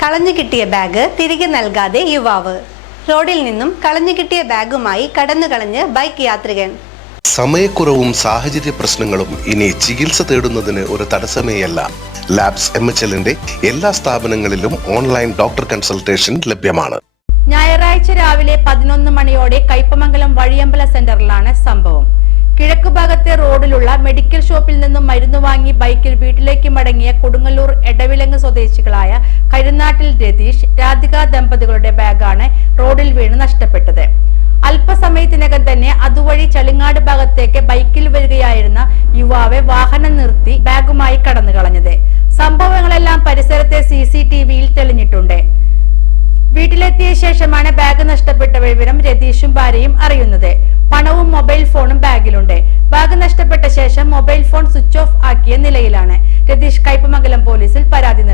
കളഞ്ഞു കിട്ടിയ ബാഗ് തിരികെ നൽകാതെ യുവാവ്. റോഡിൽ നിന്നും കളഞ്ഞു കിട്ടിയ ബാഗുമായി കടന്നു കളഞ്ഞ് ബൈക്ക് യാത്രികൻ. സമയക്കുറവും സാഹചര്യ പ്രശ്നങ്ങളും ഇനി ചികിത്സ തേടുന്നതിന് ഒരു തടസ്സമേയല്ല. ലാബ്സ് എം എച്ച് എല്ലിന്റെ എല്ലാ സ്ഥാപനങ്ങളിലും ഓൺലൈൻ ഡോക്ടർ കൺസൾട്ടേഷൻ ലഭ്യമാണ്. ഞായറാഴ്ച രാവിലെ പതിനൊന്ന് മണിയോടെ കൈപ്പമംഗലം വഴിയമ്പല സെന്ററിലാണ് സംഭവം. കിഴക്ക് ഭാഗത്തെ റോഡിലുള്ള മെഡിക്കൽ ഷോപ്പിൽ നിന്നും മരുന്ന് വാങ്ങി ബൈക്കിൽ വീട്ടിലേക്ക് മടങ്ങിയ കൊടുങ്ങല്ലൂർ കരുനാട്ടിൽ രതീഷ് രാധിക ദമ്പതികളുടെ ബാഗാണ് റോഡിൽ വീണ് നഷ്ടപ്പെട്ടത്. അല്പസമയത്തിനകം തന്നെ അതുവഴി ചളിങ്ങാട് ഭാഗത്തേക്ക് ബൈക്കിൽ വരികയായിരുന്ന യുവാവെ വാഹനം നിർത്തി ബാഗുമായി കടന്നു കളഞ്ഞത്. സംഭവങ്ങളെല്ലാം പരിസരത്തെ സി സി ടി വിയിൽ തെളിഞ്ഞിട്ടുണ്ട്. വീട്ടിലെത്തിയ ശേഷമാണ് ബാഗ് നഷ്ടപ്പെട്ട വിവരം രതീഷും ഭാര്യയും അറിയുന്നത്. പണവും മൊബൈൽ ഫോണും ബാഗിലുണ്ട്. ബാഗ് നഷ്ടപ്പെട്ട ശേഷം മൊബൈൽ ഫോൺ സ്വിച്ച് ഓഫ് ആക്കിയ നിലയിലാണ്. രതീഷ് കയ്പമംഗലം പോലീസിൽ പരാതി